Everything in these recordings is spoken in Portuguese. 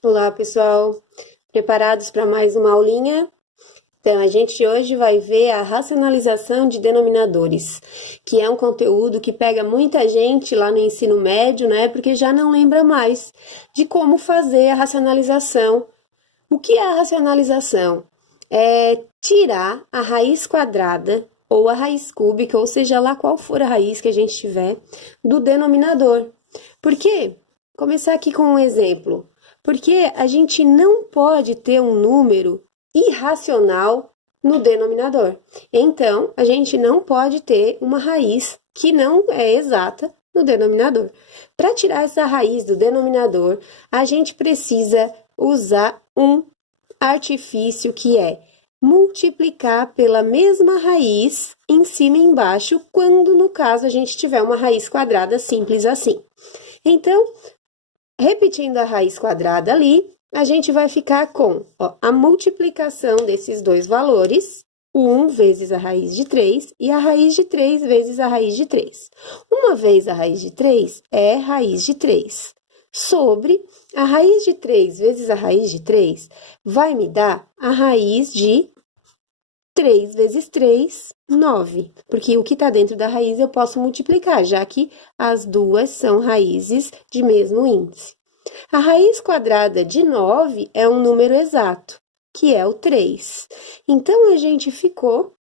Olá, pessoal. Preparados para mais uma aulinha? Então, a gente hoje vai ver a racionalização de denominadores, que é um conteúdo que pega muita gente lá no ensino médio, né? Porque já não lembra mais de como fazer a racionalização. O que é a racionalização? É tirar a raiz quadrada ou a raiz cúbica, ou seja lá qual for a raiz que a gente tiver, do denominador. Por quê? Começar aqui com um exemplo. Porque a gente não pode ter um número irracional no denominador. Então, a gente não pode ter uma raiz que não é exata no denominador. Para tirar essa raiz do denominador, a gente precisa usar um artifício que é multiplicar pela mesma raiz em cima e embaixo, quando no caso a gente tiver uma raiz quadrada simples assim. Então, repetindo a raiz quadrada ali, a gente vai ficar com a multiplicação desses dois valores, 1 vezes a raiz de 3 e a raiz de 3 vezes a raiz de 3. Uma vez a raiz de 3 é raiz de 3, sobre a raiz de 3 vezes a raiz de 3 vai me dar a raiz de 3 vezes 3, 9. Porque o que está dentro da raiz eu posso multiplicar, já que as duas são raízes de mesmo índice. A raiz quadrada de 9 é um número exato, que é o 3. Então, a gente ficou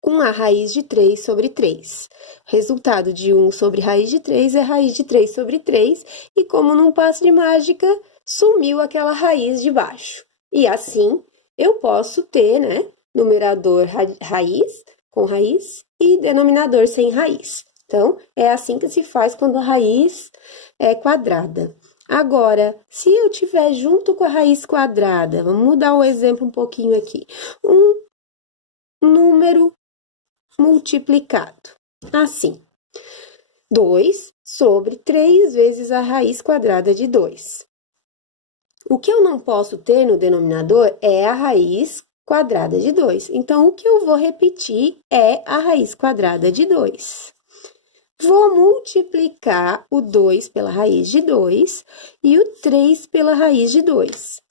com a raiz de 3 sobre 3. O resultado de 1 sobre raiz de 3 é raiz de 3 sobre 3, e como num passe de mágica, sumiu aquela raiz de baixo. E assim, eu posso ter, né, numerador raiz com raiz e denominador sem raiz. Então, é assim que se faz quando a raiz é quadrada. Agora, se eu tiver junto com a raiz quadrada, vamos mudar o exemplo um pouquinho aqui. Um número multiplicado. Assim, 2 sobre 3 vezes a raiz quadrada de 2. O que eu não posso ter no denominador é a raiz quadrada de 2. Então, o que eu vou repetir é a raiz quadrada de 2. Vou multiplicar o 2 pela raiz de 2 e o 3 pela raiz de 2.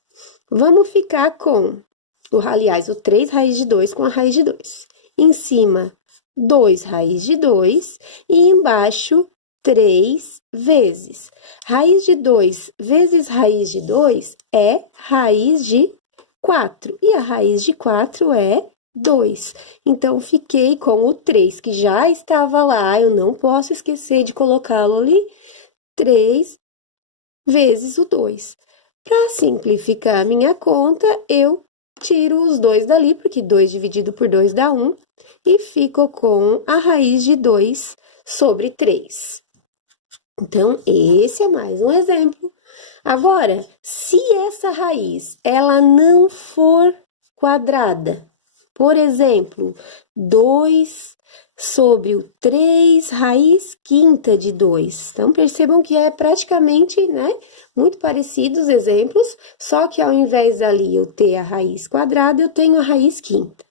Vamos ficar com, aliás, o 3 raiz de 2 com a raiz de 2. Em cima, 2 raiz de 2 e embaixo, 3 vezes. Raiz de 2 vezes raiz de 2 é raiz de 4. E a raiz de 4 é 2. Então, fiquei com o 3, que já estava lá, eu não posso esquecer de colocá-lo ali, 3 vezes o 2. Para simplificar a minha conta, eu tiro os 2 dali, porque 2 dividido por 2 dá 1, e fico com a raiz de 2 sobre 3. Então, esse é mais um exemplo. Agora, se essa raiz, ela não for quadrada, por exemplo, 2 sobre o 3 raiz quinta de 2. Então, percebam que é praticamente, né, muito parecidos os exemplos, só que ao invés dali eu ter a raiz quadrada, eu tenho a raiz quinta.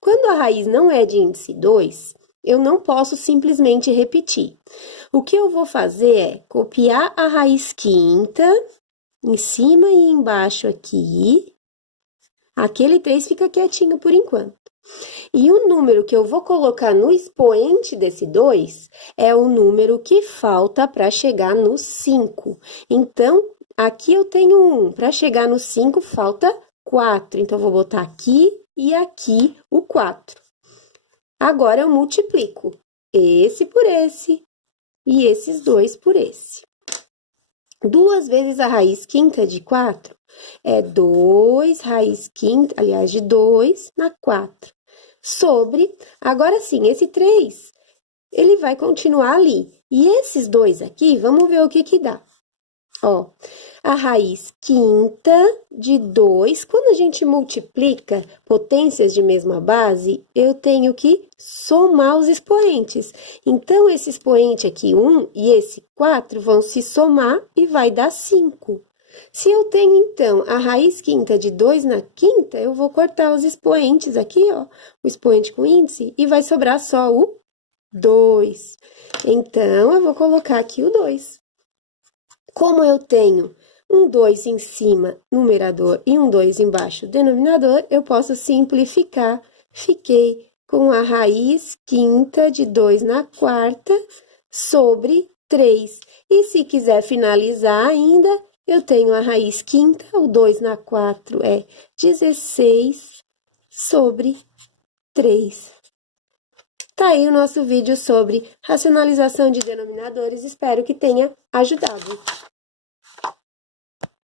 Quando a raiz não é de índice 2, eu não posso simplesmente repetir. O que eu vou fazer é copiar a raiz quinta em cima e embaixo aqui. Aquele 3 fica quietinho por enquanto. E o número que eu vou colocar no expoente desse 2 é o número que falta para chegar no 5. Então, aqui eu tenho 1. Para chegar no 5, falta 4. Então, eu vou botar aqui e aqui o 4. Agora, eu multiplico esse por esse e esses dois por esse. 2 vezes a raiz quinta de 4 é 2 raiz quinta, aliás, de 2 na 4. Sobre, agora sim, esse 3, ele vai continuar ali. E esses dois aqui, vamos ver o que que dá. Ó, a raiz quinta de 2, quando a gente multiplica potências de mesma base, eu tenho que somar os expoentes. Então, esse expoente aqui, 1 e esse 4, vão se somar e vai dar 5. Se eu tenho, então, a raiz quinta de 2 na quinta, eu vou cortar os expoentes aqui, ó, o expoente com índice, e vai sobrar só o 2. Então, eu vou colocar aqui o 2. Como eu tenho um 2 em cima, numerador, e um 2 embaixo, denominador, eu posso simplificar. Fiquei com a raiz quinta de 2 na quarta sobre 3. E se quiser finalizar ainda, eu tenho a raiz quinta, o 2 na 4 é 16 sobre 3. Tá aí o nosso vídeo sobre racionalização de denominadores, espero que tenha ajudado.